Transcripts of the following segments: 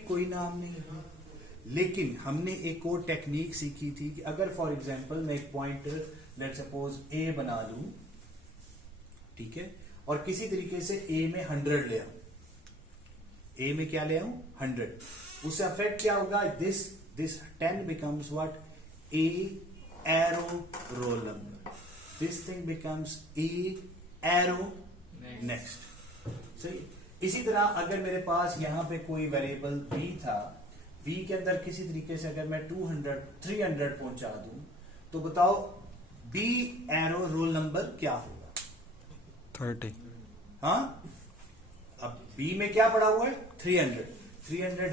कोई नाम नहीं है, लेकिन हमने एक और टेक्निक सीखी थी कि अगर फॉर एग्जांपल मैं एक पॉइंटर लेट सपोज ए बना लूं, ठीक है, और किसी तरीके से ए में 100 ले आऊं, ए में क्या ले आऊं 100, उससे अफेक्ट क्या होगा, this 10 becomes what, a arrow roll number, this thing becomes a arrow next. सही। इसी तरह अगर मेरे पास यहां पे कोई वेरिएबल b था, b के अंदर किसी तरीके से अगर मैं 300 पहुंचा दूं, तो बताओ b एरो रोल नंबर क्या होगा, 30। हाँ, अब b में क्या पड़ा हुआ है 300,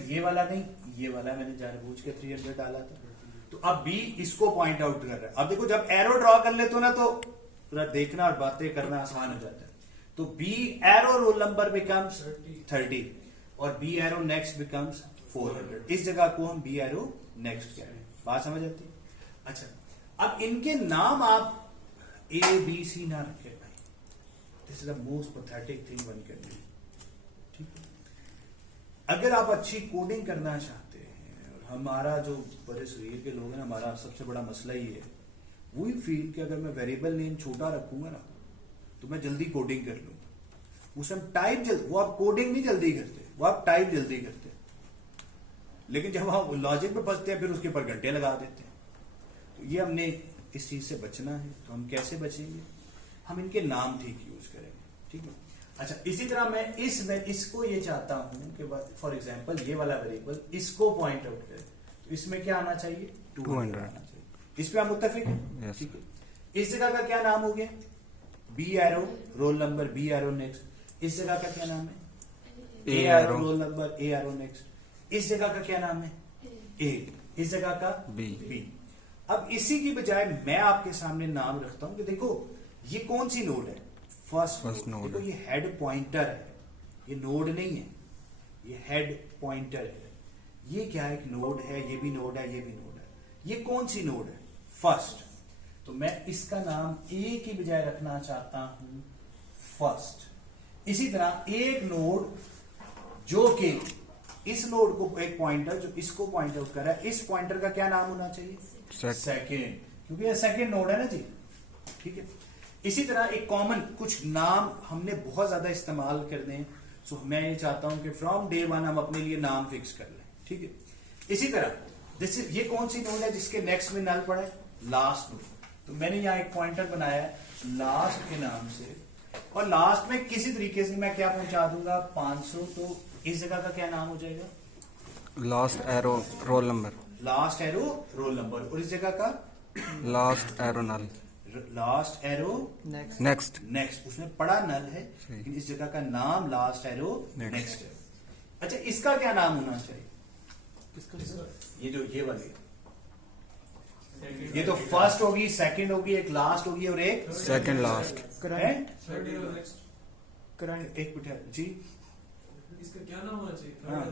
ये वाला नहीं, ये वाला मैंने जानबूझ के 300 डाला था, तो अब b इसको पॉइंट आउट कर रहा है। अब देखो जब एरो ड्रॉ कर लेते हो ना, तो पूरा देखना और बातें करना आसान हो जाता है। तो b arrow roll number becomes 30 और b एरो नेक्स्ट बिकम्स 400। इस जगह को हम b एरो नेक्स्ट कह रहे हैं। बात समझ आती है? अच्छा, अब इनके नाम आप a b c ना रखें भाई, this is the most pathetic thing one can do. ठीक है, अगर आप अच्छी कोडिंग करना चाहते हैं, और हमारा जो बड़े शरीर के लोग हैं, हमारा सबसे बड़ा मसला ही है, वही फील कि अगर मैं वेरिएबल नेम छोटा रखूंगा ना, तो मैं जल्दी कोडिंग कर लूंगा। उसे हम टाइप वो आप कोडिंग नहीं जल्दी करते, वो आप टाइप जल्दी करते, लेकिन जब आप लॉजिक पे फंसते हैं फिर उसके ऊपर घंटे लगा देते हैं। तो ये हमने इस चीज से बचना है। तो हम कैसे बचेंगे, हम इनके नाम ठीक यूज करेंगे। ठीक है, अच्छा, इसी तरह मैं इसको ये चाहता हूं कि फॉर एग्जांपल ये वाला वेरिएबल इसको पॉइंट आउट करे, तो इसमें क्या आना चाहिए 200 आना चाहिए। इस पे आप मुत्तफिक हैं? ठीक है, इस जगह का क्या नाम हो गया, B arrow roll number B arrow next. इस जगह का क्या नाम है, A arrow roll number A arrow next. इस जगह का क्या नाम है, ए। इस जगह का बी। अब इसी की बजाय मैं आपके सामने नाम रखता हूं कि देखो ये कौन सी नोड है, फर्स्ट नोड। देखो ये हेड पॉइंटर है, ये नोड नहीं है, ये हेड पॉइंटर है। ये क्या है, एक नोड है, ये भी नोड है, ये भी नोड है। ये कौन सी नोड है, फर्स्ट। तो मैं इसका नाम ए की बजाय रखना चाहता हूं फर्स्ट। इसी तरह एक नोड जो कि इस नोड को, एक पॉइंटर जो इसको पॉइंट आउट कर रहा है, इस पॉइंटर का क्या नाम होना चाहिए, सेकेंड, क्योंकि ये सेकेंड नोड है ना जी। ठीक है, इसी तरह एक कॉमन कुछ नाम हमने बहुत ज्यादा इस्तेमाल करने हैं, सो मैं ये चाहता हूं कि फ्रॉम डे वन हम अपने लिए नाम फिक्स कर लें। ठीक है, इसी तरह ये कौन सी नोड है जिसके नेक्स्ट में नल पड़ा है, लास्ट नोड। तो मैंने यहां एक पॉइंटर बनाया है लास्ट के नाम से, और लास्ट में किसी तरीके से मैं क्या पहुंचा दूंगा 500। तो इस जगह का क्या नाम हो जाएगा, last arrow roll number, last arrow roll number. और इस जगह का लास्ट एरो नल, लास्ट एरो नेक्स्ट। उसमें पड़ा नल है, लेकिन इस जगह का नाम लास्ट एरो नेक्स्ट है। अच्छा, इसका क्या नाम होना चाहिए, ये जो ये वाली, ये तो फर्स्ट होगी, सेकंड होगी, एक लास्ट होगी और एक सेकंड लास्ट। करंट एक मिनट जी, इसका क्या नाम होना चाहिए, हाँ।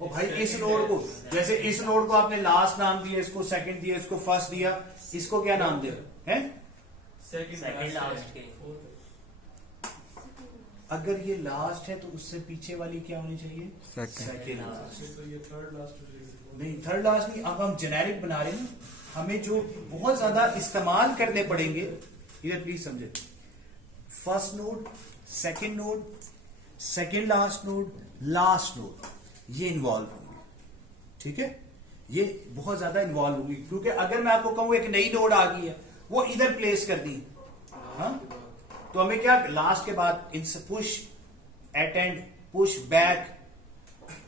ओ भाई, इस नोड को, जैसे इस नोड को आपने लास्ट नाम दिया, इसको सेकंड दिया, इसको फर्स्ट दिया, इसको क्या नाम दिया है, सेकंड लास्ट के। अगर ये लास्ट है तो उससे पीछे वाली क्या होनी चाहिए, सेकंड लास्ट। तो ये थर्ड लास्ट हो जाएगी। नहीं, थर्ड लास्ट नहीं, अब हम जेनेरिक बना रहे हैं, हमें जो बहुत ज्यादा इस्तेमाल करने पड़ेंगे, इधर प्लीज समझे। First node, second last node, last node, ये इन्वॉल्व होंगे। ठीक है, ये बहुत ज्यादा इन्वॉल्व होंगे, क्योंकि अगर मैं आपको कहूं एक नई नोड आ गई है, वो इधर प्लेस कर दी, हाँ, तो हमें क्या लास्ट के बाद इनसे push eight and, push back,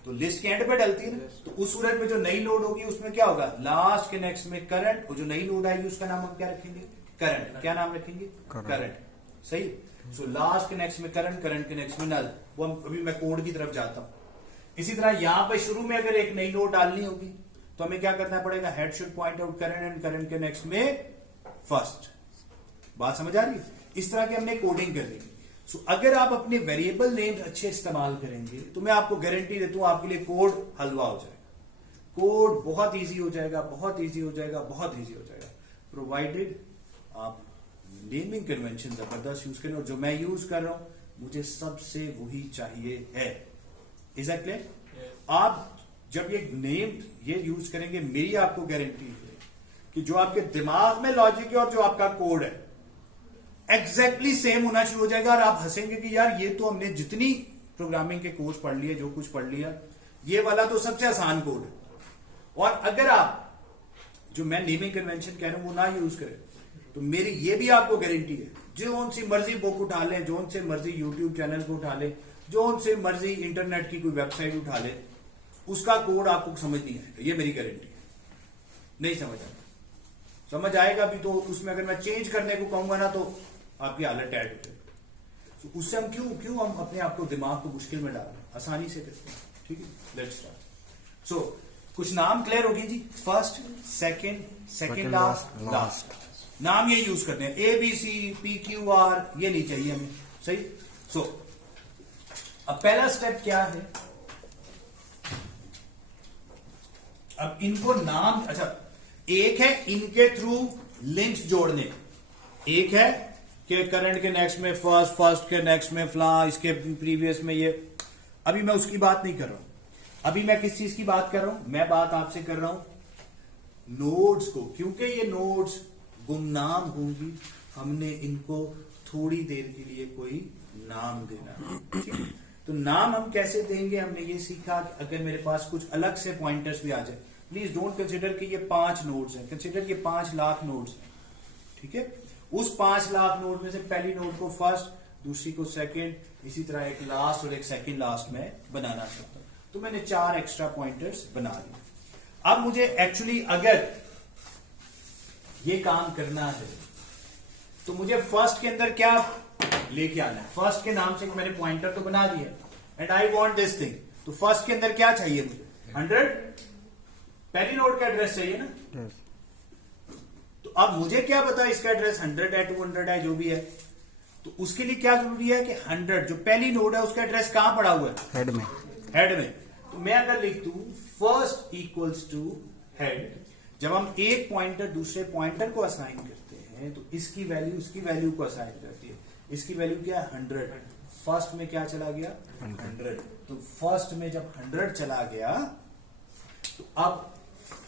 तो लिस्ट के एंड पे डलती है ना। तो उस सूरत में जो नई नोड होगी उसमें क्या होगा, लास्ट के नेक्स्ट में करंट, और जो नई नोड आएगी उसका नाम हम क्या रखेंगे, करंट। क्या नाम रखेंगे, करंट। सही। सो लास्ट के नेक्स्ट में करंट, करंट के नेक्स्ट में नल। वो अभी मैं कोड की तरफ जाता हूं। इसी तरह यहां पे शुरू में अगर एक नई नोड डालनी होगी तो हमें क्या करना पड़ेगा, head should point out current and current के नेक्स्ट में फर्स्ट। बात समझ आ रही है? इस तरह की हमने कोडिंग कर ली। सो अगर आप अपने वेरिएबल नेम अच्छे इस्तेमाल करेंगे तो मैं आपको गारंटी देता हूं आपके लिए कोड हलवा हो जाएगा, कोड बहुत इजी हो जाएगा, बहुत इजी हो जाएगा, बहुत इजी हो जाएगा, प्रोवाइडेड आप नेमिंग कन्वेंशन जबरदस्त यूज करें। और जो मैं यूज कर रहा हूं मुझे सबसे वही चाहिए है। Is that clear? Yes. आप जब ये नेम ये यूज करेंगे, मेरी आपको गारंटी है कि जो आपके दिमाग में लॉजिक है और जो आपका कोड है एग्जैक्टली सेम होना शुरू हो जाएगा, और आप हंसेंगे कि यार ये तो हमने जितनी प्रोग्रामिंग के कोर्स पढ़ लिए, जो कुछ पढ़ लिया, ये वाला तो सबसे आसान कोड है। और अगर आप जो मैं नेमिंग कन्वेंशन कह रहा हूं वो ना यूज करें, तो मेरी ये भी आपको गारंटी है, जो सी मर्जी बुक उठा लें, जो से मर्जी यूट्यूब चैनल को उठा लें, जो से मर्जी इंटरनेट की कोई वेबसाइट उठा ले, उसका कोड आपको समझ नहीं आएगा, ये मेरी गारंटी है। नहीं समझ आएगा, समझ आएगा भी तो उसमें अगर मैं चेंज करने को कहूंगा ना तो आपकी हालत टाइट हो जाएगी। तो उससे हम क्यों हम अपने आप को दिमाग को मुश्किल में डाल रहे हैं, आसानी से करते हैं। ठीक है, लेट्स स्टार्ट। सो कुछ नाम क्लियर होगी जी, फर्स्ट, सेकंड लास्ट नाम ये यूज करते हैं, ABC, PQR, ये नहीं चाहिए हमें, सही। सो अब पहला स्टेप क्या है, अब इनको नाम, अच्छा एक है इनके थ्रू लिंक्स जोड़ने, एक है कि करंट के नेक्स्ट में फर्स्ट, फर्स्ट के नेक्स्ट में फ्ला, इसके प्रीवियस में ये, अभी मैं उसकी बात नहीं कर रहा हूं। अभी मैं किस चीज की बात कर रहा हूं, मैं बात आपसे कर रहा हूं नोड्स को, क्योंकि ये नोड्स गुमनाम होंगी, हमने इनको थोड़ी देर के लिए कोई नाम देना। ठीक है? तो नाम हम कैसे देंगे, हमने ये सीखा कि अगर मेरे पास कुछ अलग से पॉइंटर्स भी आ जाए, प्लीज डोंट कंसिडर कि ये 5 नोड्स हैं, कंसिडर ये 5 लाख नोड्स हैं। ठीक है, उस 5 लाख नोड में से पहली नोड को फर्स्ट, दूसरी को सेकंड, इसी तरह एक लास्ट और एक सेकंड लास्ट में बनाना चाहता हूं, तो मैंने 4 एक्स्ट्रा पॉइंटर्स बना लिए। अब मुझे एक्चुअली अगर ये काम करना है तो मुझे फर्स्ट के अंदर क्या लेके आना है, फर्स्ट के नाम से मैंने पॉइंटर तो बना दिया, and I want this thing, तो फर्स्ट के अंदर क्या चाहिए मुझे, 100, पहली नोड का एड्रेस चाहिए ना। Yes. तो अब मुझे क्या पता इसका एड्रेस 100 है, 200 है, जो भी है, तो उसके लिए क्या जरूरी है कि 100 जो पहली नोड है उसका एड्रेस कहां पड़ा हुआ है, हेड में। हेड में। तो मैं अगर लिख दूं फर्स्ट इक्वल्स टू हेड, जब हम एक पॉइंटर दूसरे पॉइंटर को असाइन करते हैं तो इसकी वैल्यू उसकी वैल्यू को असाइन करती है। इसकी वैल्यू क्या है, 100, फर्स्ट में क्या चला गया, 100, तो फर्स्ट में जब 100 चला गया तो अब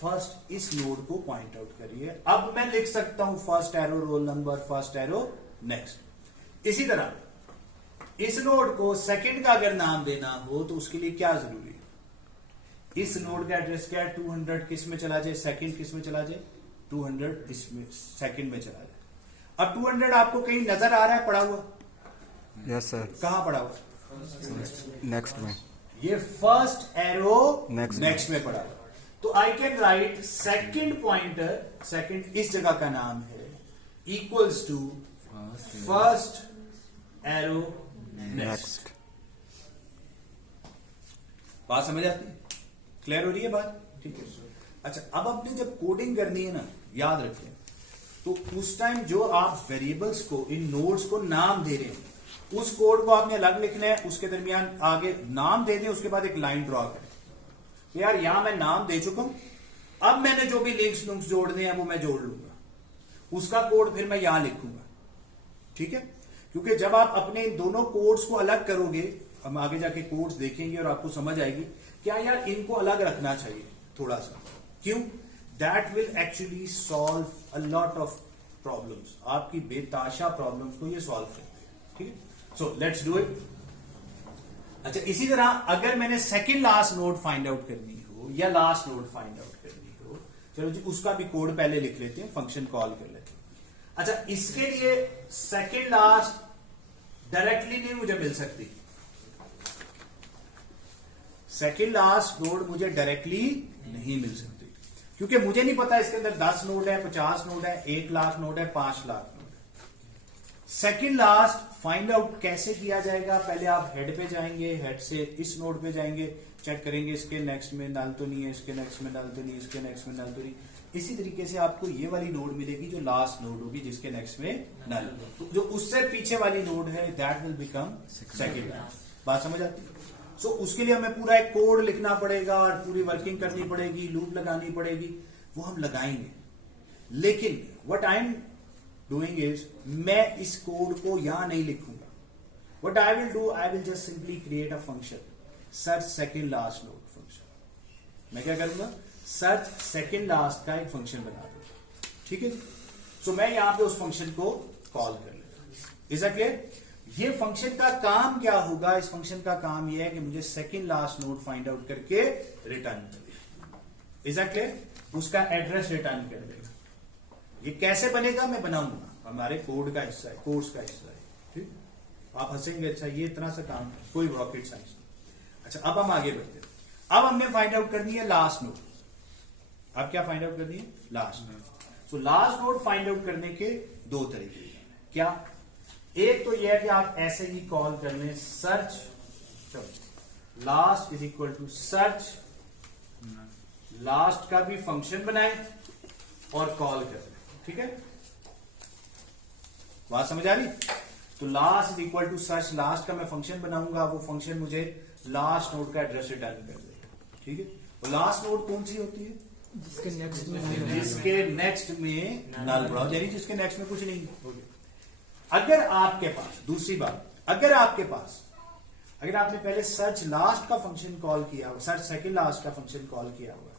फर्स्ट इस नोड को पॉइंट आउट करिए। अब मैं लिख सकता हूं first arrow roll number, first arrow next. इसी तरह इस नोड को सेकंड का अगर नाम देना हो तो उसके लिए क्या जरूरी है, इस नोड का एड्रेस क्या है, 200 किस में चला जाए, सेकंड किस में चला जाए, 200 इसमें सेकंड में चला जाए। अब 200 आपको कहीं नजर आ रहा है पड़ा हुआ, यस सर, कहां पड़ा हुआ, नेक्स्ट में। ये फर्स्ट एरो Next नेक्स्ट में पड़ा हुआ। तो I can write second pointer, second इस जगह का नाम है, equals to first arrow next. बात समझ आती है, क्लियर हो रही है बात, ठीक है। अच्छा, अब आपने जब कोडिंग करनी है ना, याद रखें, तो उस टाइम जो आप वेरिएबल्स को, इन नोड्स को नाम दे रहे हैं, उस कोड को आपने अलग लिखना है, उसके दरमियान आगे नाम दे दें, उसके बाद एक लाइन ड्रॉ करें। तो यार यहां मैं नाम दे चुका हूं, अब मैंने जो भी लिंक्स लुंक्स जोड़ने हैं वो मैं जोड़ लूंगा, उसका कोड फिर मैं यहां लिखूंगा। ठीक है, क्योंकि जब आप अपने इन दोनों कोड्स को अलग करोगे, हम आगे जाके कोड्स देखेंगे और आपको समझ आएगी क्या यार इनको अलग रखना चाहिए थोड़ा सा, क्यों, that will actually solve a lot of problems, आपकी बेताशा प्रॉब्लम्स को ये सॉल्व करते हैं। ठीक है, सो लेट्स डू इट। अच्छा, इसी तरह अगर मैंने second last node find out करनी हो या लास्ट नोड फाइंड आउट करनी हो, चलो जी उसका भी कोड पहले लिख लेते हैं, फंक्शन कॉल कर लेते हैं। अच्छा, इसके लिए सेकंड लास्ट डायरेक्टली नहीं मुझे मिल सकती, सेकंड लास्ट नोड मुझे डायरेक्टली नहीं मिल सकती, क्योंकि मुझे नहीं पता इसके अंदर 10 नोड है, 50 नोड है, 1 लाख नोड है, 5 लाख नोड है। सेकंड लास्ट फाइंड आउट कैसे किया जाएगा, पहले आप हेड पे जाएंगे, हेड से इस नोड पे जाएंगे, चेक करेंगे इसके नेक्स्ट में नल तो नहीं है, इसके नेक्स्ट में नल तो नहीं, इसके नेक्स्ट में नल तो नहीं। इसी तरीके से आपको ये वाली नोड मिलेगी जो लास्ट नोड होगी, जिसके नेक्स्ट में नल, तो जो उससे पीछे वाली नोड है that will become second last. बात समझ आती है? सो उसके लिए हमें पूरा एक कोड लिखना पड़ेगा और पूरी वर्किंग करनी पड़ेगी, लूप लगानी पड़ेगी, वो हम लगाएंगे। लेकिन what I am doing is, मैं इस कोड को यहां नहीं लिखूंगा। What I will do, I will just simply create a function. Search second last node function. मैं क्या करूंगा, सर्च सेकंड लास्ट का एक फंक्शन बना दूंगा, ठीक है। तो मैं यहां पे उस फंक्शन को कॉल कर लेता। Is that clear? ये फंक्शन का काम क्या होगा, इस फंक्शन का काम ये है कि मुझे second last node find out करके रिटर्न कर देगा। Is that clear? उसका एड्रेस रिटर्न कर देगा। ये कैसे बनेगा मैं बनाऊंगा, हमारे कोड का हिस्सा है, कोर्स का हिस्सा है, ठीक। आप हंसेंगे, अच्छा ये इतना सा काम है, कोई रॉकेट साइंस नहीं। अच्छा अब हम आगे बढ़ते हैं। अब हमने फाइंड आउट करनी है लास्ट नोड। अब क्या फाइंड आउट करनी है, लास्ट नोड। तो लास्ट नोड फाइंड आउट करने के दो तरीके हैं। क्या, एक तो यह है कि आप ऐसे ही कॉल कर लें, सर्च, चलो last is equal to search, last का भी फंक्शन बनाए और कॉल कर, ठीक है। बात समझ आ रही? तो last is equal to search, last का मैं फंक्शन बनाऊंगा, वो फंक्शन मुझे लास्ट नोड का एड्रेस रिटर्न कर देगा, ठीक है। और लास्ट नोड कौन सी होती है, जिसके नेक्स्ट जिसके नेक्स्ट में नल ब्राउज, यानी जिसके नेक्स्ट में कुछ नहीं हो गया। अगर आपके पास, दूसरी बात, अगर आपके पास, अगर आपने पहले सर्च लास्ट का फंक्शन कॉल किया हुआ, सर्च सेकंड लास्ट का फंक्शन कॉल किया हुआ,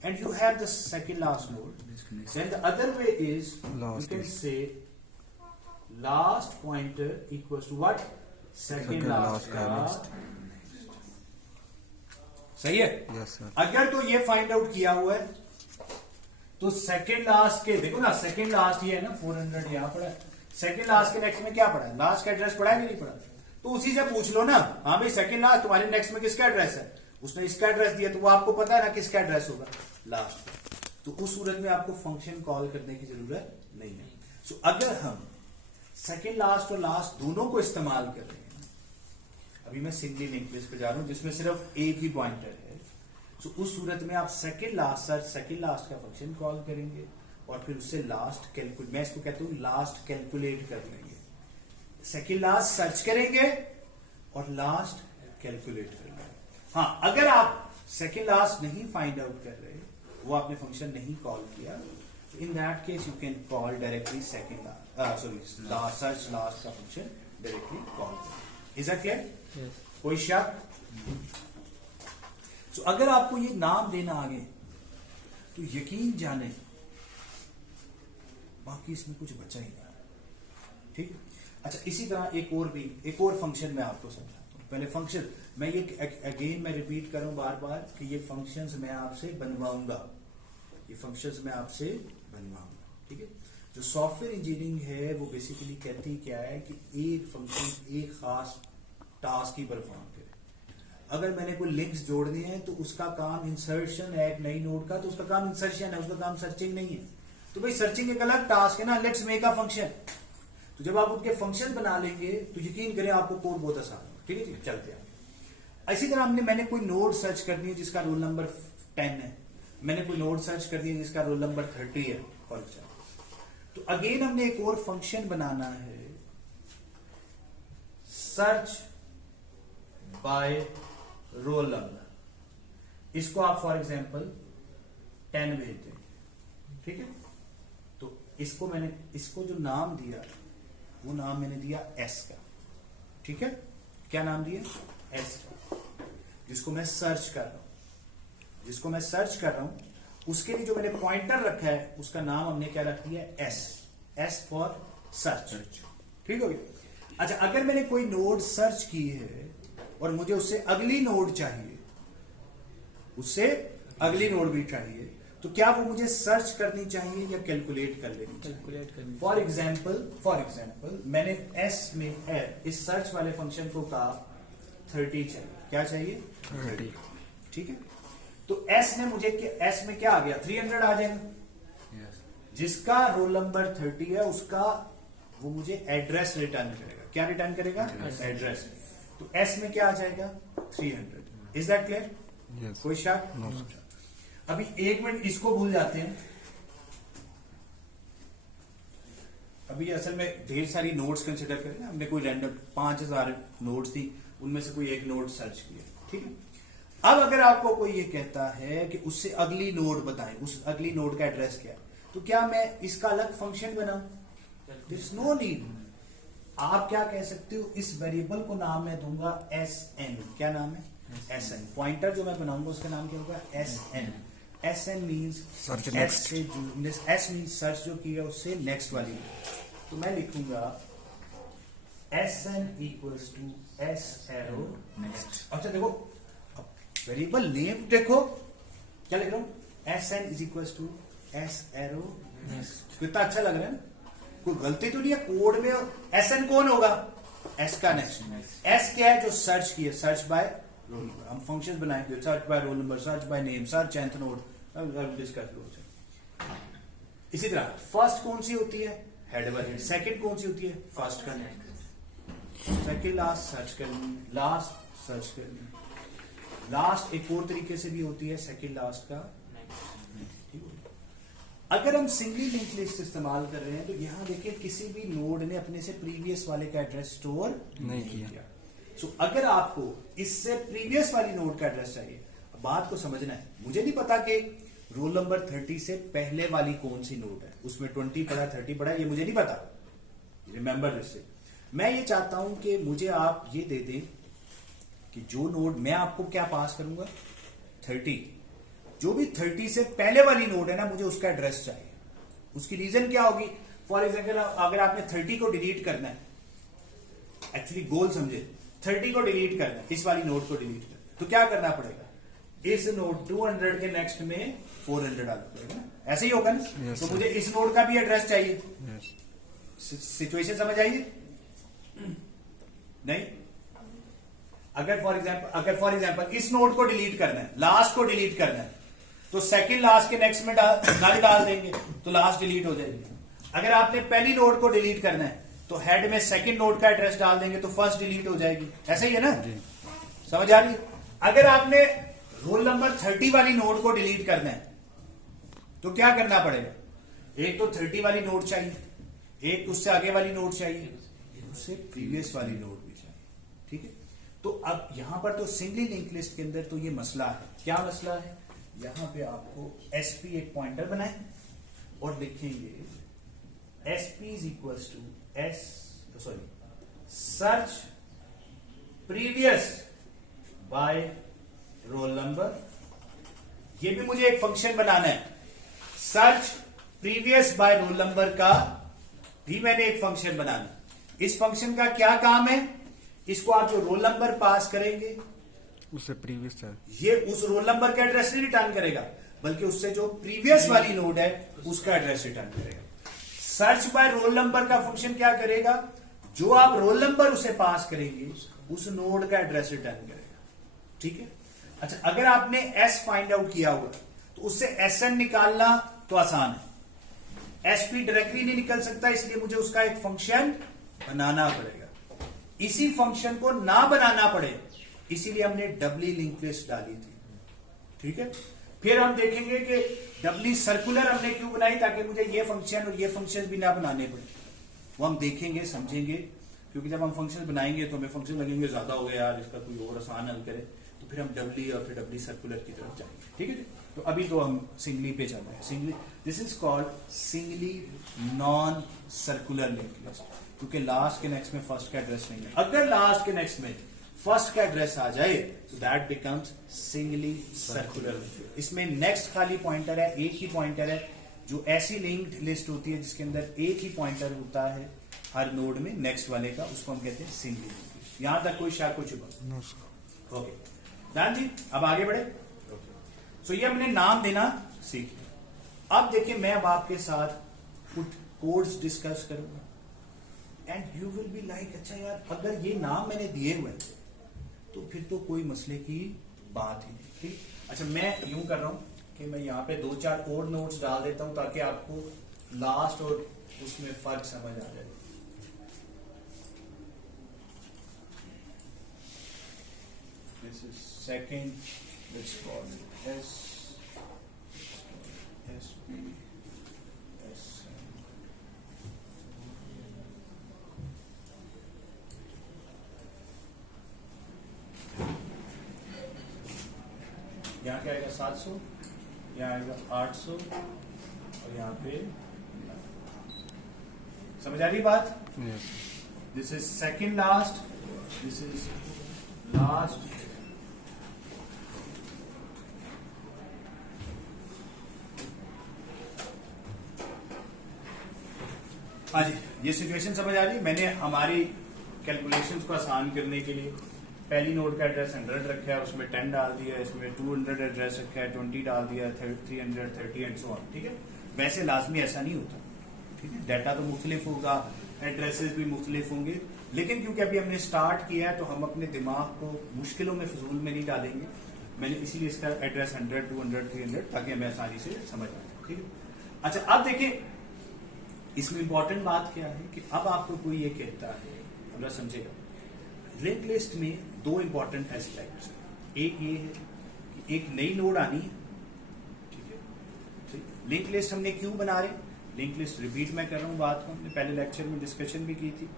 and you have the second last node, then the other way is you can say last pointer equals to what, second last का सही है। Yes sir. अगर तो ये फाइंड आउट किया हुआ है तो सेकंड लास्ट के, देखो ना सेकंड लास्ट ये है ना 400 यहां पड़ा है, सेकंड लास्ट के नेक्स्ट में क्या पड़ा है, लास्ट का एड्रेस पड़ा है कि नहीं पड़ा, तो उसी से पूछ लो ना, हाँ भाई सेकंड लास्ट तुम्हारे नेक्स्ट में किसका एड्रेस है, उसने इसका एड्रेस दिया तो वो आपको पता है ना किसका एड्रेस होगा, लास्ट। तो उस सूरत में आपको फंक्शन कॉल करने की जरूरत नहीं है। सो अगर हम सेकंड लास्ट और लास्ट दोनों को इस्तेमाल कर रहे हैं, अभी मैं सिंगली लिंक लिस्ट पे जा रहा हूं जिसमें सिर्फ एक ही पॉइंटर है, तो उस सूरत में आप second last search second last का फंक्शन कॉल करेंगे और फिर उससे लास्ट कैलकुलेट, मैं इसको कहता हूं लास्ट कैलकुलेट कर लेंगे। सेकंड लास्ट सर्च करेंगे और लास्ट कैलकुलेट कर लेंगे। हाँ, अगर आप सेकंड लास्ट नहीं फाइंड आउट कर रहे, वो आपने फंक्शन नहीं कॉल किया, तो in that case you can call directly second last search last का फंक्शन डायरेक्टली कॉल करें। Is that clear? कोई शक? तो अगर आपको ये नाम देना आगे तो यकीन जाने बाकी इसमें कुछ बचा ही नहीं, ठीक। अच्छा इसी तरह एक और फंक्शन मैं आपको समझाता हूं। पहले फंक्शन मैं ये अगेन मैं रिपीट करूं बार बार कि ये फंक्शंस मैं आपसे बनवाऊंगा, ये फंक्शंस मैं आपसे बनवाऊंगा, ठीक है। जो सॉफ्टवेयर इंजीनियरिंग है वो बेसिकली कहती क्या है कि एक फंक्शन एक खास टास्क ही परफॉर्म करे। अगर मैंने कोई लिंक्स जोड़नी है तो उसका काम इंसर्शन है, एक नई नोड का तो उसका काम इंसर्शन है, उसका काम सर्चिंग नहीं है। तो भाई सर्चिंग एक अलग टास्क है ना, लेट्स मेक अ फंक्शन। तो जब आप उनके फंक्शन बना लेंगे तो यकीन करें आपको कोड बहुत आसान होगा, ठीक है जी। चलते हैं। इसी तरह मैंने कोई नोड सर्च करनी है जिसका रोल नंबर 10 है, मैंने कोई नोड सर्च करनी है जिसका रोल नंबर 30 है, फॉर एग्जाम्पल। तो अगेन हमने एक और फंक्शन बनाना है, सर्च बाय रोल नंबर। इसको आप फॉर एग्जाम्पल 10 भेजते हैं, ठीक है। तो इसको जो नाम दिया वो नाम मैंने दिया एस का, ठीक है। क्या नाम दिया, एस का, जिसको मैं सर्च कर रहा हूं, उसके लिए जो मैंने पॉइंटर रखा है उसका नाम हमने क्या रख दिया, एस फॉर सर्च, ठीक हो गया। अच्छा अगर मैंने कोई नोड सर्च की है और मुझे उससे अगली नोड चाहिए, उससे अगली नोड भी चाहिए, तो क्या वो मुझे सर्च करनी चाहिए या कैलकुलेट कर लेनी चाहिए? फॉर एग्जाम्पल मैंने एस में है इस सर्च वाले फंक्शन को कहा 30 चाहिए, क्या चाहिए 30, ठीक है। तो एस में क्या आ गया, 300 आ जाएगा। जिसका रोल नंबर 30 है उसका वो मुझे एड्रेस रिटर्न करेगा, क्या रिटर्न करेगा, एड्रेस। तो एस में क्या आ जाएगा 300। Is that clear? कोई शक? नो। अभी एक मिनट इसको भूल जाते हैं। अभी असल में ढेर सारी नोड्स कंसिडर करें, हमने कोई रैंडम 5000 नोड्स थी, उनमें से कोई एक नोड सर्च किया, ठीक है। अब अगर आपको कोई ये कहता है कि उससे अगली नोड बताएं, उस अगली नोड का एड्रेस क्या है, तो क्या मैं इसका अलग फंक्शन बनाऊं? There is no need. आप क्या कह सकते हो, इस वेरिएबल को नाम मैं दूंगा SN। क्या नाम है, एस एन पॉइंटर जो मैं बनाऊंगा उसका नाम क्या होगा S N S N means Search S next. से एस मीन्स सर्च जो किया उससे नेक्स्ट वाली तो मैं लिखूंगा S N equals to S arrow next. अच्छा देखो वेरिएबल नेम देखो क्या लिख रहा हूं S N is equals to S arrow next. कितना अच्छा लग रहा है ना कोई गलती तो नहीं है कोड में। एस एन कौन होगा एस का नेक्स्ट एस क्या है जो सर्च किया सर्च बाय रोल नंबर हम फंक्शंस बनाएंगे search by roll number search by name search nth node discuss. इसी तरह फर्स्ट कौन सी होती है हेड बाय हेड सेकंड कौन सी होती है फर्स्ट का सेकंड लास्ट सर्च करनी लास्ट सर्च करनी लास्ट एक और तरीके से भी होती है सेकंड लास्ट का। अगर हम सिंगली लिंक लिस्ट इस्तेमाल कर रहे हैं तो यहां देखिए किसी भी नोड ने अपने से प्रीवियस वाले का एड्रेस स्टोर नहीं किया। सो अगर आपको इससे प्रीवियस वाली नोड का एड्रेस चाहिए बात को समझना है मुझे नहीं पता कि रोल नंबर 30 से पहले वाली कौन सी नोड है उसमें 20 पड़ा 30 पड़ा ये मुझे नहीं पता रिमेंबर दिस। मैं ये चाहता हूं कि मुझे आप ये दे दें कि जो नोड मैं आपको क्या पास करूंगा 30 जो भी 30 से पहले वाली नोड है ना मुझे उसका एड्रेस चाहिए। उसकी रीजन क्या होगी फॉर एग्जाम्पल अगर आपने 30 को डिलीट करना है एक्चुअली गोल समझे 30 को डिलीट करना है इस वाली नोड को डिलीट करना है तो क्या करना पड़ेगा इस नोड 200 के नेक्स्ट में 400 डालना पड़ेगा ना ऐसे ही होगा ना। Yes, तो sir. मुझे इस नोड का भी एड्रेस चाहिए Yes. सिचुएशन समझ आइए नहीं। अगर फॉर एग्जांपल इस नोड को डिलीट करना है लास्ट को डिलीट करना है तो सेकंड लास्ट के नेक्स्ट में डाल देंगे तो लास्ट डिलीट हो जाएगी। अगर आपने पहली नोड को डिलीट करना है तो हेड में सेकंड नोड का एड्रेस डाल देंगे तो फर्स्ट डिलीट हो जाएगी ऐसे ही है ना समझ आ रही है। अगर आपने रोल नंबर 30 वाली नोड को डिलीट करना है तो क्या करना पड़ेगा एक तो 30 वाली नोड चाहिए एक उससे आगे वाली नोड चाहिए एक उससे प्रीवियस वाली नोड भी चाहिए ठीक है। तो अब यहां पर तो सिंगली लिंक लिस्ट के अंदर तो ये मसला है क्या मसला है यहां पे आपको एसपी एक पॉइंटर बनाए और लिखेंगे SP is equal to search previous by roll number. ये भी मुझे एक फंक्शन बनाना है search previous by roll number का भी मैंने एक फंक्शन बनाना। इस फंक्शन का क्या काम है इसको आप जो रोल नंबर पास करेंगे उससे प्रीवियस है ये उस रोल नंबर का एड्रेस नहीं रिटर्न करेगा बल्कि उससे जो प्रीवियस वाली नोड है उसका एड्रेस रिटर्न करेगा। सर्च बाय रोल नंबर का फंक्शन क्या करेगा जो आप रोल नंबर उसे पास करेंगे उस नोड का एड्रेस रिटर्न करेगा ठीक है। अच्छा अगर आपने एस फाइंड आउट किया हुआ तो उससे एस एन निकालना तो आसान है एसपी डायरेक्टली नहीं निकल सकता इसलिए मुझे उसका एक फंक्शन बनाना पड़ेगा। इसी फंक्शन को ना बनाना पड़े इसीलिए हमने डबली लिंक लिस्ट डाली थी ठीक है। फिर हम देखेंगे कि डबली सर्कुलर हमने क्यों बनाई ताकि मुझे ये फंक्शन और ये फंक्शन भी ना बनाने पड़े वो हम देखेंगे समझेंगे क्योंकि जब हम फंक्शन बनाएंगे तो हमें फंक्शन लगेंगे ज्यादा हो गया यार इसका कोई और आसान हल करे तो फिर हम डबली और फिर डबली सर्कुलर की तरफ जाएंगे ठीक है। तो अभी तो हम सिंगली पे चल रहे हैं singly this is called singly non circular link list क्योंकि लास्ट के नेक्स्ट में फर्स्ट का एड्रेस नहीं है। अगर लास्ट के नेक्स्ट में फर्स्ट का एड्रेस आ जाए तो दैट बिकम्स सिंगली सर्कुलर। इसमें नेक्स्ट खाली पॉइंटर है एक ही पॉइंटर है जो ऐसी लिंक्ड लिस्ट होती है जिसके अंदर एक ही पॉइंटर होता है हर नोड में नेक्स्ट वाले का उसको हम कहते हैं सिंगली लिंक्ड लिस्ट। यहां तक कोई शायद कुछ नो सर ओके दान जी अब आगे बढ़े। सो ये हमने नाम देना सीख लिया। अब देखिए मैं अब आपके साथ कुछ कोड्स डिस्कस करूंगा and you will be like अच्छा यार अगर ये नाम मैंने दिए हुए तो फिर तो कोई मसले की बात ही नहीं ठीक। अच्छा मैं यूं कर रहा हूं कि मैं यहाँ पे 2-4 और नोट्स डाल देता हूं ताकि आपको लास्ट और उसमें फर्क समझ आ जाए। This is second, let's call it S, SP, SM. यहाँ क्या आएगा 700, यहाँ आएगा 800 और यहाँ पे समझ आ रही बात। Yes This is second last, this is last हाँ जी, ये सिचुएशन समझ आ रही है। मैंने हमारी कैलकुलेशंस को आसान करने के लिए पहली नोड का एड्रेस 100 रखा है, उसमें 10 डाल दिया, इसमें 200 एड्रेस रखा है, 20 डाल दिया, 300, 30 एंड सो ऑन। ठीक है, वैसे लाजमी ऐसा नहीं होता। ठीक है, डाटा तो मुख्तलिफ होगा, एड्रेसेस भी मुख्तलिफ होंगे, लेकिन क्योंकि अभी हमने स्टार्ट किया है तो हम अपने दिमाग को मुश्किलों में फजूल में नहीं डालेंगे। मैंने इसीलिए इसका एड्रेस 100, 200, 300 ताकि हमें आसानी से समझ आ जाए। ठीक है, अच्छा अब देखिए इसमें इंपॉर्टेंट बात क्या है कि अब आपको कोई ये कहता है, हमरा समझेगा, लिंक लिस्ट में दो इंपॉर्टेंट एस्पेक्ट्स। एक ये है कि एक नई नोड आनी है। ठीक है, लिंक लिस्ट हमने क्यों बना रहे? लिंक लिस्ट रिपीट मैं कर रहा हूं बात को, हमने पहले लेक्चर में डिस्कशन भी की थी।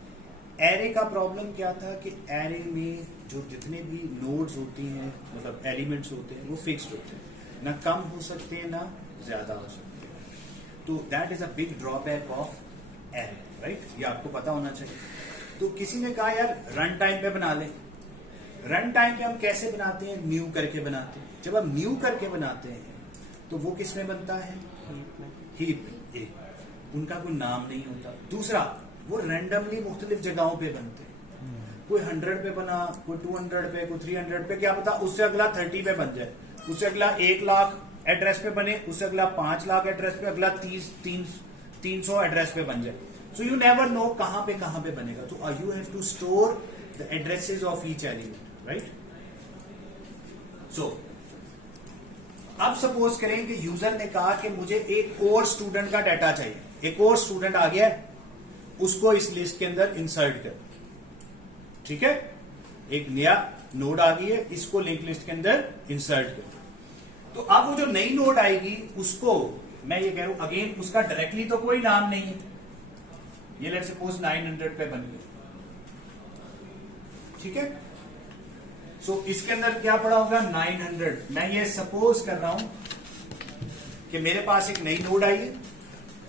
एरे का प्रॉब्लम क्या था कि एरे में जो जितने भी नोड्स होती हैं, मतलब एलिमेंट्स होते हैं, वो फिक्स्ड होते हैं, ना कम हो सकते हैं ना ज्यादा हो सकते हैं। तो that is a big drawback of array, right? ये आपको पता होना चाहिए। तो किसी ने कहा यार रन टाइम पे बना ले। रन टाइम पे हम कैसे बनाते हैं? न्यू करके बनाते हैं। जब हम न्यू करके बनाते हैं तो वो किस में बनता है? हीप में। उनका कोई नाम नहीं होता। दूसरा, वो रैंडमली मुख्तलिफ जगहों पे बनते हैं। कोई 100 पे बना, कोई 200 पे, कोई 300 पे, क्या पता उससे अगला 30 पे बन जाए, उससे अगला 1 लाख एड्रेस पे बने, उससे अगला 5 लाख एड्रेस पे, अगला 300 एड्रेस पे बन जाए। सो यू नेवर नो कहां पे बनेगा। तो you have to store the addresses of each element, right? So अब सपोज करें कि यूजर ने कहा कि मुझे एक और स्टूडेंट का डाटा चाहिए, एक और स्टूडेंट आ गया, उसको इस लिस्ट के अंदर इंसर्ट कर। ठीक है, एक नया नोड आ गई है, इसको लिंक लिस्ट के अंदर इंसर्ट कर। तो अब वो जो नई नोड आएगी उसको मैं ये कह रहा हूं, अगेन उसका डायरेक्टली तो कोई नाम नहीं है। ये लेट्स सपोज 900 पे बन गया। ठीक है, सो इसके अंदर क्या पड़ा होगा? 900। मैं ये सपोज कर रहा हूं कि मेरे पास एक नई नोड आई है।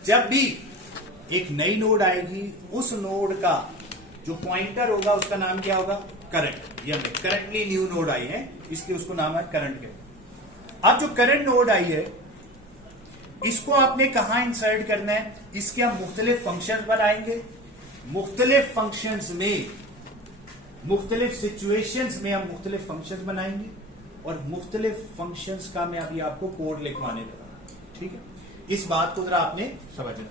जब भी एक नई नोड आएगी, उस नोड का जो पॉइंटर होगा उसका नाम क्या होगा? करंट। ये करंटली न्यू नोड आई है, इसलिए उसको नाम है करंट के। अब जो करंट नोड आई है, इसको आपने कहां इंसर्ट करना है? इसके हम मुख्तलिफ फंक्शंस बनाएंगे। मुख्तलिफ फंक्शंस में, मुख्तलिफ सिचुएशंस में हम मुख्तलिफ फंक्शंस बनाएंगे, और मुख्तलिफ फंक्शंस का मैं अभी आपको कोड लिखवाने लगा। ठीक है, इस बात को जरा आपने समझना।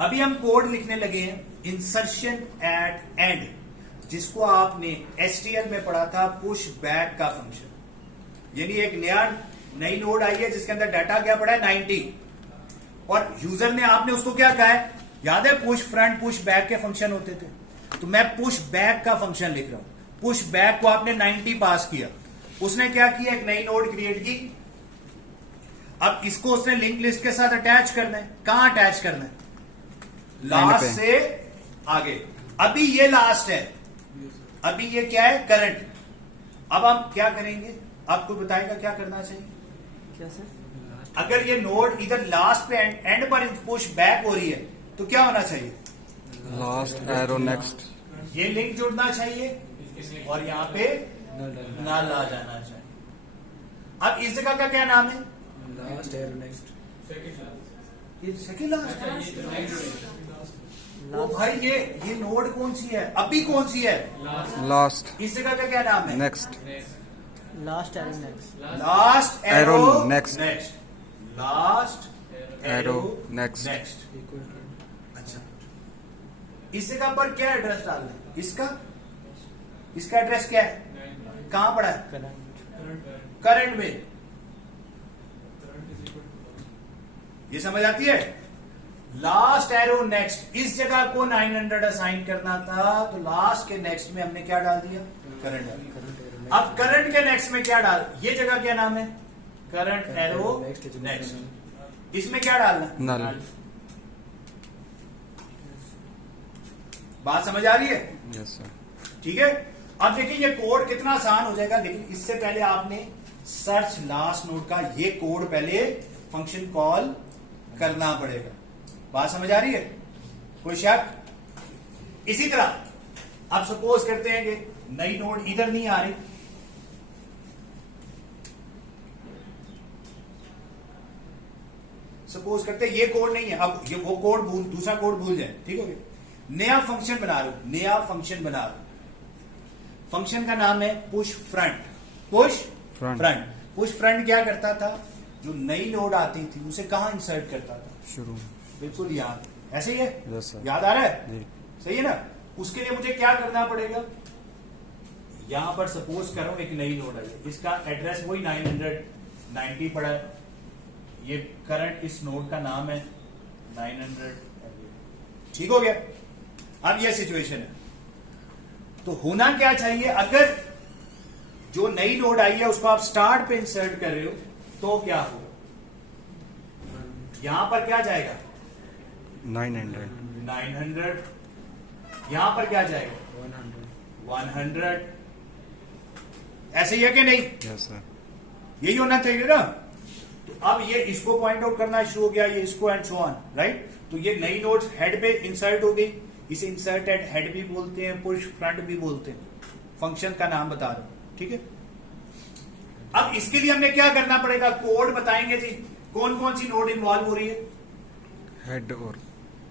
अभी हम कोड लिखने लगे हैं इंसर्शन एट एंड, जिसको आपने एचटीएल में पढ़ा था पुश बैक का फंक्शन। यानी एक नई नोड आई है जिसके अंदर डाटा क्या पड़ा है? 90, और यूजर ने, आपने उसको क्या कहा है? याद है पुश फ्रंट पुश बैक के फंक्शन होते थे, तो मैं पुश बैक का फंक्शन लिख रहा हूं। पुश बैक को आपने 90 पास किया, उसने क्या किया? एक नई नोड क्रिएट की। अब इसको उसने लिंक लिस्ट के साथ अटैच करना है। कहां अटैच करना है? लास्ट से आगे। अभी ये लास्ट है, अभी ये क्या है? करंट। अब हम क्या करेंगे? आपको बताएगा क्या करना चाहिए। क्या सर? अगर ये नोड इधर लास्ट पे एंड पर पुश बैक हो रही है तो क्या होना चाहिए? Last arrow next. ये लिंक जुड़ना चाहिए और यहां पे नल आ जाना चाहिए। अब इस जगह का क्या नाम है? Last arrow next, second last. ओ भाई, ये नोड कौन सी है? अभी कौन सी है? लास्ट। इस जगह का क्या नाम है? Next. Last arrow next. Last arrow Arrow next. Next. Last arrow Arrow next. Next. अच्छा, इस जगह पर क्या एड्रेस डालना है? इसका एड्रेस क्या है? कहां पड़ा है? करंट में। ये समझ आती है? लास्ट एरो नेक्स्ट, इस जगह को 900 असाइन करना था, तो लास्ट के नेक्स्ट में हमने क्या डाल दिया? करंट डाल दिया। अब करंट के नेक्स्ट में क्या डाल? ये जगह क्या नाम है? Current arrow next. इसमें क्या डालना? नल। बात समझ आ रही है? Yes sir. ठीक है, अब देखिए ये कोड कितना आसान हो जाएगा, लेकिन इससे पहले आपने सर्च लास्ट नोड का ये कोड पहले फंक्शन कॉल करना पड़ेगा। बात समझ आ रही है? कोई शक? इसी तरह अब सपोज करते हैं कि नई नोड इधर नहीं आ रही, सपोज करते हैं ये कोड नहीं है, अब ये वो कोड दूसरा कोड भूल जाए, ठीक हो गया। नया फंक्शन बना रहे हो, नया फंक्शन बना रहे हो। फंक्शन का नाम है push front. Push Front. Front. Push front क्या करता था, जो नई नोड आती थी उसे कहां इंसर्ट करता था? शुरू। बिल्कुल यहाँ, ऐसे ही है, Yes, sir. याद आ रहा है? जी। सही है ना। उसके लिए मुझे क्या करना पड़ेगा, यहां पर सपोज करो एक नई नोड है, इसका एड्रेस वही 990 पड़ा है, ये करंट इस नोड का नाम है 900। ठीक हो गया। अब यह सिचुएशन है, तो होना क्या चाहिए, अगर जो नई नोड आई है उसको आप स्टार्ट पे इंसर्ट कर रहे हो तो क्या होगा, यहां पर क्या जाएगा 900। 900, यहां पर क्या जाएगा 100। ऐसे ही है कि नहीं, यस सर। यही होना चाहिए ना। तो अब ये इसको पॉइंट आउट करना शुरू हो गया, ये इसको एंड सो ऑन, राइट। तो ये नई नोड हेड पे इंसर्ट हो गई, इसे इंसर्टेड हेड भी बोलते हैं, पुश फ्रंट भी बोलते हैं, फंक्शन का नाम बता रहा हूं, ठीक है। अब इसके लिए हमने क्या करना पड़ेगा, कोड बताएंगे जी, कौन कौन सी नोड इन्वॉल्व हो रही है। हेड और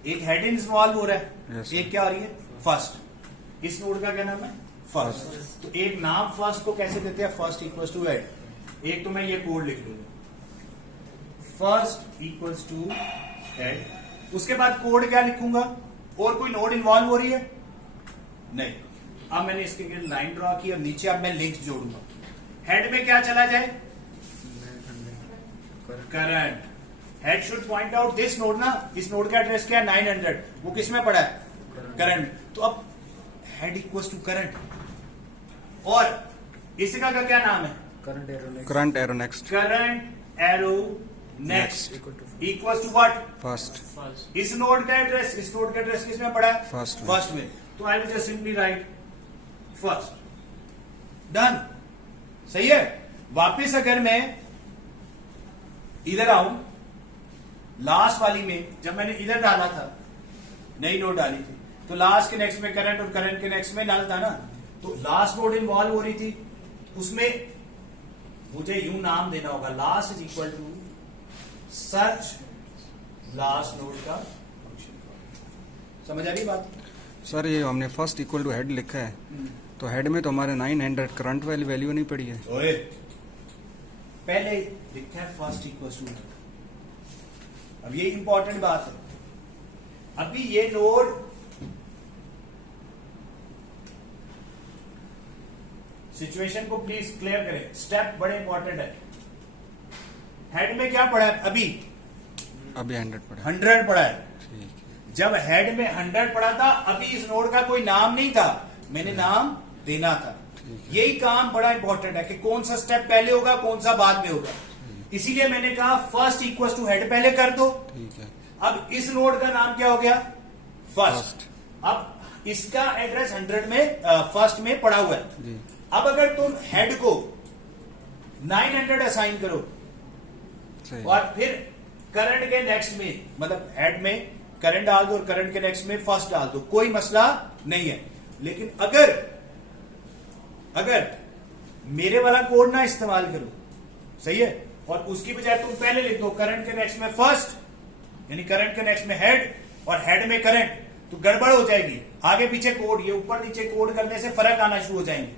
एक हेड इन्वॉल्व हो रहा है, Yes, एक क्या हो रही है फर्स्ट। इस नोड का क्या नाम है फर्स्ट। तो एक नाम फर्स्ट को कैसे देते हैं, फर्स्ट इक्वल्स टू हेड। एक तो मैं ये कोड लिख लूंगा, फर्स्ट इक्वल्स टू हेड। उसके बाद कोड क्या लिखूंगा, और कोई नोड इन्वॉल्व हो रही है नहीं। अब मैंने इसके लिए लाइन ड्रॉ की और नीचे अब मैं लिंक जोड़ूंगा। हेड में क्या चला जाए, current. Head should point out this node ना, इस नोड का एड्रेस क्या है 900, वो किस में पड़ा है करंट। तो अब हेड इक्वल्स टू करंट, और इसका का क्या नाम है current arrow next current arrow next. Current arrow next equals to what first. इस नोड का एड्रेस, इस नोड का एड्रेस किस में पड़ा है First में। फर्स्ट में। तो I will just simply write first, done. सही है। वापिस अगर मैं इधर आऊं, लास्ट वाली में जब मैंने इधर डाला था, नई नोड डाली थी, तो लास्ट के नेक्स्ट में करंट और करंट के नेक्स्ट में नल था ना, तो लास्ट नोड इन्वॉल्व हो रही थी, उसमें मुझे यूं नाम देना होगा, last is equal to search last node का फंक्शन। समझ आ रही बात? सर ये हमने फर्स्ट इक्वल टू हेड लिखा है, तो हेड में तो हमारे 900 करंट वाली वैल्यू नहीं पड़ी है। ओए, पहले लिखा है फर्स्ट इक्वल टू। अब ये इंपॉर्टेंट बात है, अभी ये नोड सिचुएशन को प्लीज क्लियर करें, स्टेप बड़े इंपॉर्टेंट है। हेड में क्या पड़ा है अभी अभी 100 पड़ा है। 100 पड़ा है। ठीक है। जब हेड में 100 पड़ा था, अभी इस नोड का कोई नाम नहीं था, मैंने नाम देना था। यही काम बड़ा इंपॉर्टेंट है कि कौन सा स्टेप पहले होगा, कौन सा बाद में होगा। इसीलिए मैंने कहा फर्स्ट इक्वल टू हेड पहले कर दो। ठीक है। अब इस नोड का नाम क्या हो गया फर्स्ट। First। अब इसका एड्रेस 100 में फर्स्ट में पड़ा हुआ है। जी। अब अगर तुम हेड को 900 असाइन करो सही। और फिर करंट के नेक्स्ट में, मतलब हेड में करंट डाल दो और करंट के नेक्स्ट में फर्स्ट डाल दो, कोई मसला नहीं है। लेकिन अगर मेरे वाला कोड ना इस्तेमाल करो, सही है, और उसकी बजाय तुम पहले लिख दो करंट के नेक्स्ट में फर्स्ट, यानी करंट के नेक्स्ट में हेड और हेड में करंट, तो गड़बड़ हो जाएगी। आगे पीछे कोड, ये ऊपर नीचे कोड करने से फर्क आना शुरू हो जाएंगे,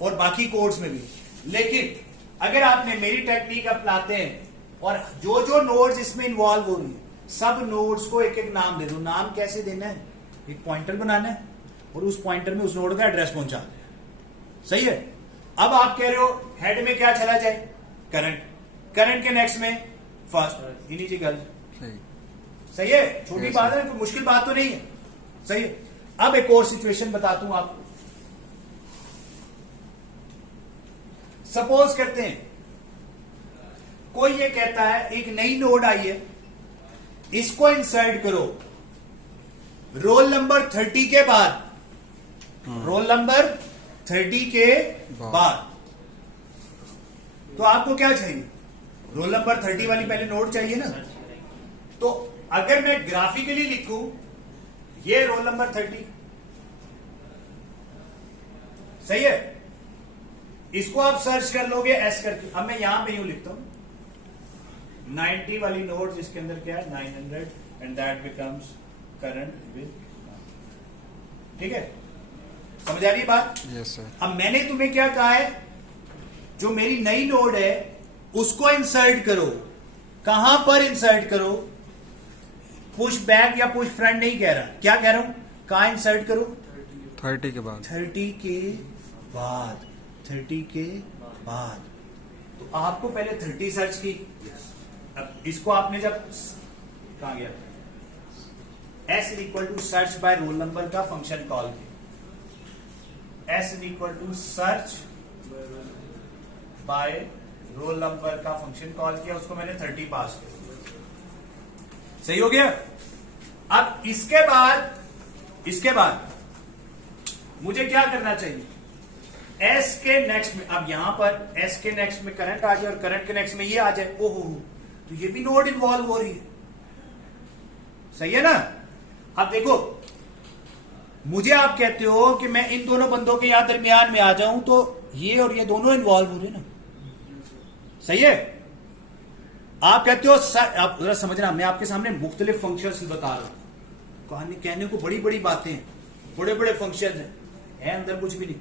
और बाकी कोड्स में भी। लेकिन अगर आपने मेरी टेक्निक अपनाते हैं और जो जो नोड्स इसमें इन्वॉल्व हो रही है, सब नोड्स को एक एक नाम दे दो। नाम कैसे देना है, एक पॉइंटर बनाना है और उस पॉइंटर में उस नोड का एड्रेस पहुंचा देना है। सही है। अब आप कह रहे हो हेड में क्या चला जाए करंट, करंट के नेक्स्ट में फर्स्ट, इन्हीं की गल। सही। सही है, छोटी Yes, बात है, कोई मुश्किल बात तो नहीं है। सही है। अब एक और सिचुएशन बताता हूं आपको। सपोज करते हैं कोई ये कहता है एक नई नोड आई है, इसको इंसर्ट करो रोल नंबर 30 के बाद, रोल नंबर 30 के बाद। तो आपको क्या चाहिए, रोल नंबर 30 वाली पहले नोड चाहिए ना। तो अगर मैं ग्राफिकली लिखूं, ये रोल नंबर 30, सही है, इसको आप सर्च कर लोगे एस करके। अब मैं यहां पे यूं लिखता हूं, 90 वाली नोड जिसके अंदर क्या है 900 and that becomes current with, ठीक है, समझ आ रही है बात? Yes sir. अब मैंने तुम्हें क्या कहा है, जो मेरी नई नोड है उसको इंसर्ट करो। कहां पर इंसर्ट करो? पुश बैक या पुश फ्रंट नहीं कह रहा, क्या कह रहा हूं, कहां इंसर्ट करो? 30 के बाद। 30 के बाद, 30 के बाद। तो आपको पहले 30 सर्च की, अब इसको आपने जब कहा गया S equal to search by roll number का फंक्शन कॉल किया, S equal to search by roll number का फंक्शन कॉल किया, उसको मैंने 30 पास किया, सही हो गया। अब इसके बाद मुझे क्या करना चाहिए, S के नेक्स्ट में, अब यहां पर S के नेक्स्ट में करंट आ जाए और करंट के नेक्स्ट में ये आ जाए, ओहो, तो ये भी नोड इन्वॉल्व हो रही है, सही है ना। अब देखो, मुझे आप कहते हो कि मैं इन दोनों बंदों के यहां दरमियान में आ जाऊं, तो ये और ये दोनों इन्वॉल्व हो रहे ना, सही है। आप कहते हो आप जरा समझना, मैं आपके सामने मुख्तलिफ फंक्शंस बता रहा हूं, कहने को बड़ी बड़ी बातें हैं, बड़े बड़े फंक्शन है अंदर कुछ भी नहीं।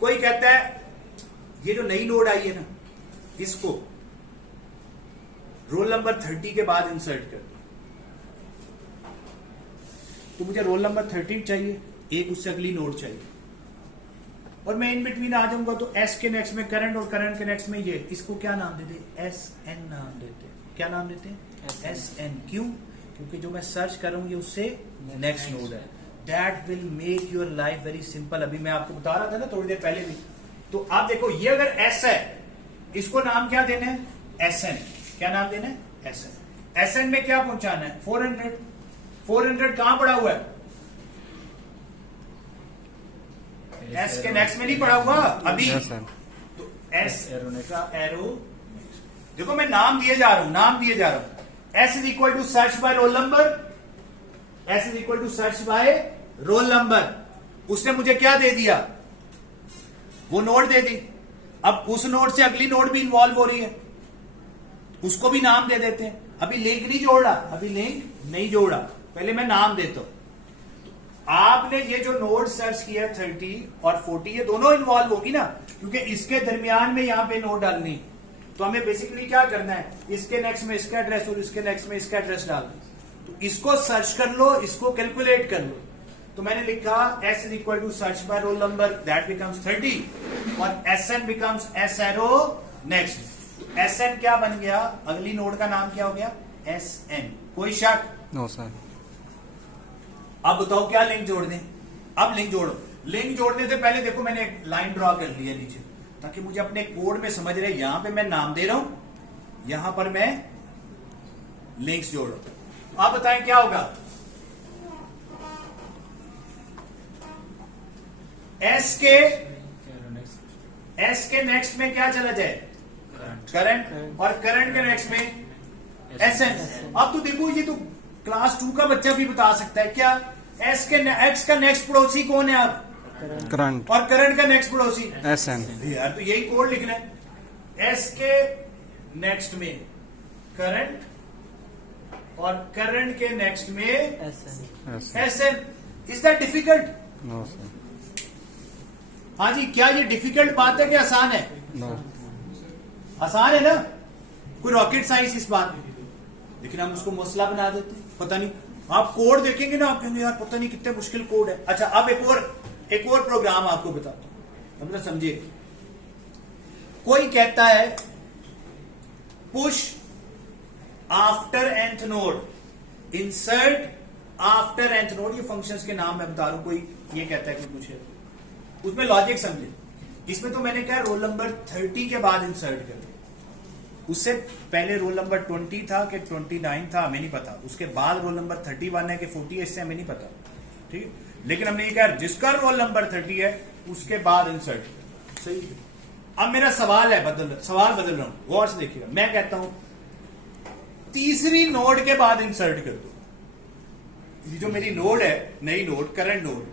कोई कहता है ये जो नई नोड आई है ना, इसको रोल नंबर 30 के बाद इंसर्ट कर दो, तो मुझे रोल नंबर 30 चाहिए, एक उससे अगली नोड चाहिए, और मैं इन बिटवीन आ जाऊंगा, तो एस के नेक्स्ट में करंट और करंट के नेक्स्ट में ये, इसको क्या नाम देते, एस एन नाम देते हैं। क्या नाम देते हैं, एस एन। क्यों? क्योंकि जो मैं सर्च करूंगी उससे नेक्स्ट नोड है। That will make your life very simple. अभी मैं आपको बता रहा था ना थोड़ी देर पहले भी, तो आप देखो, ये अगर एस है, इसको नाम क्या देना है, एस एन। क्या नाम देना है, एस एन। एस एन में क्या पहुंचाना है, 400। 400 कहां पड़ा हुआ है, एस के नेक्स्ट में नहीं पड़ा हुआ अभी, तो एस का एरो, देखो मैं नाम दिए जा रहा हूं, S is equal to search by roll number, S is equal to search by roll number. उसने मुझे क्या दे दिया, वो नोड दे दी। अब उस नोड से अगली नोड भी इन्वॉल्व हो रही है, उसको भी नाम दे देते हैं। अभी लिंक नहीं जोड़ा, पहले मैं नाम देता हूं। आपने ये जो नोड सर्च किया 30 और 40, ये दोनों इन्वॉल्व होगी ना, क्योंकि इसके दरमियान में यहां पे नोड डालनी, तो हमें बेसिकली क्या करना है, इसके नेक्स्ट में इसका एड्रेस और इसके नेक्स्ट में इसका एड्रेस डालना। तो इसको सर्च कर लो, इसको कैलकुलेट कर लो। तो मैंने लिखा S is equal to search by roll number, that becomes 30, और SN becomes S arrow next. SN क्या बन गया, अगली नोड का नाम क्या हो गया, SN। कोई शक? No sir. अब बताओ क्या लिंक जोड़ दें। अब लिंक जोड़ो। लिंक जोड़ने से पहले देखो मैंने एक लाइन ड्रॉ कर ली है नीचे, ताकि मुझे अपने कोड में समझ रहे, यहां पे मैं नाम दे रहा हूं, यहां पर मैं लिंक्स जोड़ रहा हूं। आप बताएं क्या होगा, एस के नेक्स्ट में क्या चला जाए, करंट, और करंट के नेक्स्ट में SN। अब तो देखो, ये तो क्लास 2 का बच्चा भी बता सकता है क्या, एक्स का नेक्स्ट पड़ोसी कौन है आप, करंट, और करंट का नेक्स्ट पड़ोसी SN। यार तो यही कोड लिखना है, एस के नेक्स्ट में करंट और करंट के नेक्स्ट में SN। Is that difficult? No sir. हाँ जी, क्या ये डिफिकल्ट बात है कि आसान है? नो। आसान है ना, कोई रॉकेट साइंस इस बात में, लेकिन हम उसको मसला बना देते हैं। पता नहीं, आप कोड देखेंगे ना, आप कहेंगे यार पता नहीं कितने मुश्किल कोड है। अच्छा, अब एक और प्रोग्राम आपको बताता हूं, मतलब समझिए। कोई कहता है push after nth node, insert after nth node, ये फंक्शंस के नाम मैं बता रहा हूं। कोई ये कहता है कि कुछ है, उसमें लॉजिक समझे। इसमें तो मैंने क्या, रोल नंबर 30 के बाद इंसर्ट कर दिया। उससे पहले रोल नंबर 20 था कि 29 था, हमें नहीं पता। उसके बाद रोल नंबर 31 है कि 40 है, इससे हमें नहीं पता, ठीक है। लेकिन हमने ये कहा जिसका रोल नंबर 30 है उसके बाद इंसर्ट, सही है। अब मेरा सवाल है, सवाल बदल रहा हूं, गौर से देखिएगा। मैं कहता हूं तीसरी नोड के बाद इंसर्ट कर दो। ये जो मेरी नोड है, नई नोड, करंट नोड,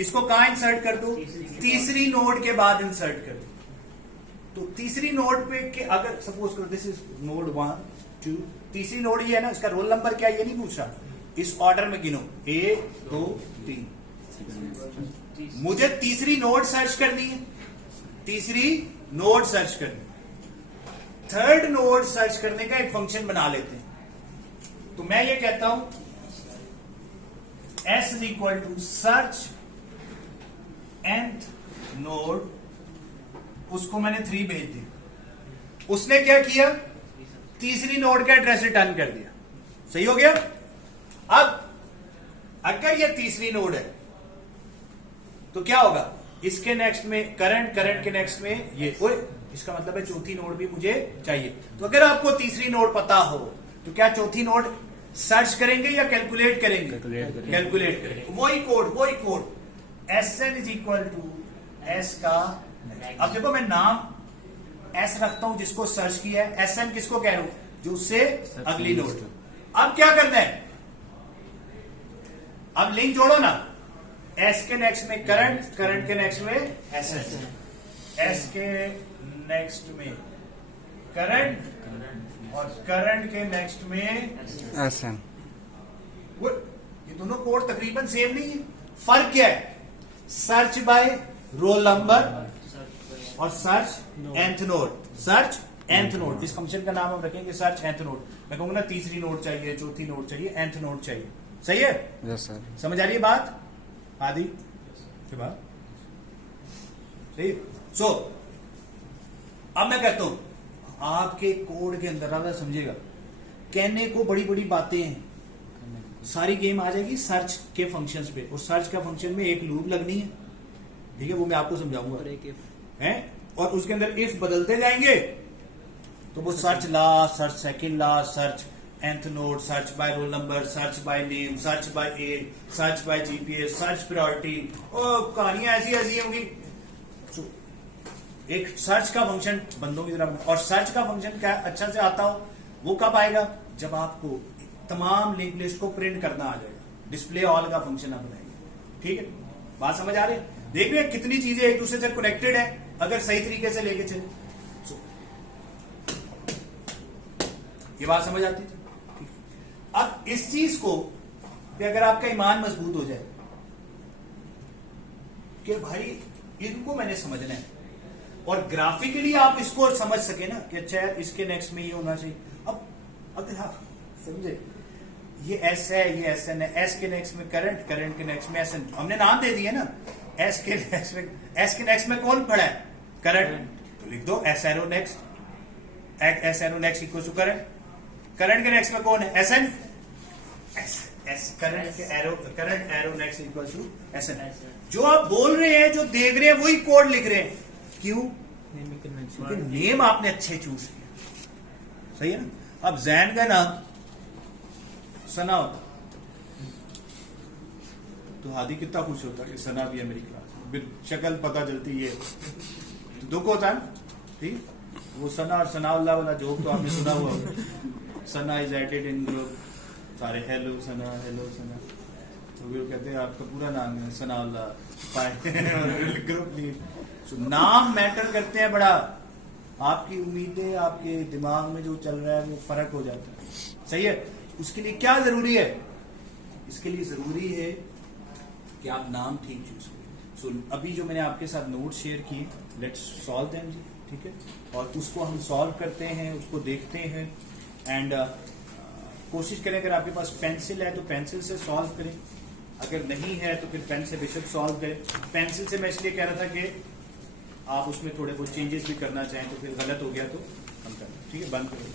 इसको कहां इंसर्ट कर दो, तीसरी नोड के बाद इंसर्ट कर दो। तो तीसरी नोड पे के अगर सपोज करो दिस इज नोड 1, 2, तीसरी नोड ये है ना, इसका रोल नंबर क्या है ये नहीं पूछ रहा, इस ऑर्डर में गिनो 1 2 3। मुझे तीसरी नोड सर्च करनी है, तीसरी नोड सर्च करनी, थर्ड नोड सर्च करने का एक फंक्शन बना लेते हैं। तो मैं ये कहता हूं S is equal to search nth node, उसको मैंने 3 भेज दी, उसने क्या किया, तीसरी नोड का एड्रेस रिटर्न कर दिया। सही हो गया। अब अगर ये तीसरी नोड है तो क्या होगा, इसके नेक्स्ट में करंट, करंट के नेक्स्ट में ये, ओए इसका मतलब है चौथी नोड भी मुझे चाहिए। तो अगर आपको तीसरी नोड पता हो तो क्या चौथी नोड सर्च करेंगे या कैलकुलेट करेंगे? कैलकुलेट करेंगे। वही code Sn is equal to S का। अब देखो मैं नाम एस रखता हूं जिसको सर्च किया है, Sn किसको कह रहा हूं, जो उससे अगली नोड। अब क्या करना है, अब लिंक जोड़ो ना, एस के नेक्स्ट में करंट, करंट के नेक्स्ट में Sn, एस के नेक्स्ट में करंट और करंट के नेक्स्ट में SN। ये दोनों कोड तकरीबन सेम नहीं है। फर्क क्या है, सर्च बाय रोल नंबर और search nth node, search nth node. इस फंक्शन का नाम हम रखेंगे सर्च nth नोड। मैं कहूंगा ना तीसरी नोड चाहिए, चौथी नोड चाहिए, nth नोड चाहिए। सही है? Yes sir. समझ आ रही है बात आदि के बाद? सही। सो अब मैं कहता हूं आपके कोड के अंदर, आप समझिएगा, कहने को बड़ी बड़ी बातें हैं, सारी गेम आ जाएगी सर्च के फंक्शंस पे, और सर्च का फंक्शन में एक लूप लगनी है, ठीक है, वो मैं आपको समझाऊंगा, और एक if। हैं, और उसके अंदर इफ बदलते जाएंगे तो वो search last, search second last, search nth node, search by roll number, search by name, search by age, search by GPS, search priority, और कहानियां ऐसी ऐसी होंगी। एक सर्च का फंक्शन बंदों की तरह, और सर्च का फंक्शन क्या अच्छा से आता हो वो कब आएगा, जब आपको तमाम लिंक लिस्ट को प्रिंट करना आ जाएगा, डिस्प्ले ऑल का फंक्शन आप बनाएंगे। ठीक है, बात समझ आ रही है? देख रहे हैं कितनी चीजें एक दूसरे से कनेक्टेड है अगर सही तरीके से लेके चले। ये बात समझ आती है? अब इस चीज को कि अगर आपका ईमान मजबूत हो जाए कि भाई इनको मैंने समझना है, और ग्राफिकली आप इसको समझ सके ना कि अच्छा यार इसके नेक्स्ट में ये होना चाहिए। अब अगर आप समझे ये एस है, ये Sn है, एस के नेक्स्ट में करंट, करंट के नेक्स्ट में Sn, हमने नाम दे दिए ना, एस के नेक्स्ट में कौन पड़ा है, करंट, तो लिख दो S arrow next, S arrow next equal to current. Current के नेक्स्ट में कौन है, Sn, current arrow next equal to Sn। जो आप बोल रहे हैं, जो देख रहे हैं, वही कोड लिख रहे हैं। क्यों? Naming convention. क्योंकि नेम आपने अच्छे चूज किया। सही है ना? अब जैन का नाम सना होता तो हादी कितना खुश होता कि सना भी है मेरी क्लास, शक्ल पता चलती है तो दुख होता है। ठीक, वो सना और सनाउल्लाह वाला जोक तो आपने सुना हुआ होगा। सना इज एडेड इन ग्रुप, सारे हेलो सना, हेलो सना, तो वो कहते हैं आपका पूरा नाम है सनाउल्लाह ग्रुप लीड। नाम मैटर करते हैं बड़ा, आपकी उम्मीदें, आपके दिमाग में जो चल रहा है वो फर्क हो जाता है। सही है? उसके लिए क्या जरूरी है, इसके लिए जरूरी है कि आप नाम ठीक चूज करें। सो अभी जो मैंने आपके साथ नोट शेयर किए, लेट्स सॉल्व देम जी। ठीक है, और उसको हम सॉल्व करते हैं, उसको देखते हैं, एंड कोशिश करें अगर आपके पास पेंसिल है तो पेंसिल से सॉल्व करें, अगर नहीं है तो फिर पेन से बेशक सॉल्व करें। पेंसिल से मैं इसलिए कह रहा था कि आप उसमें थोड़े बहुत चेंजेस भी करना चाहें तो फिर गलत हो गया तो हम करें। ठीक है, बंद करें।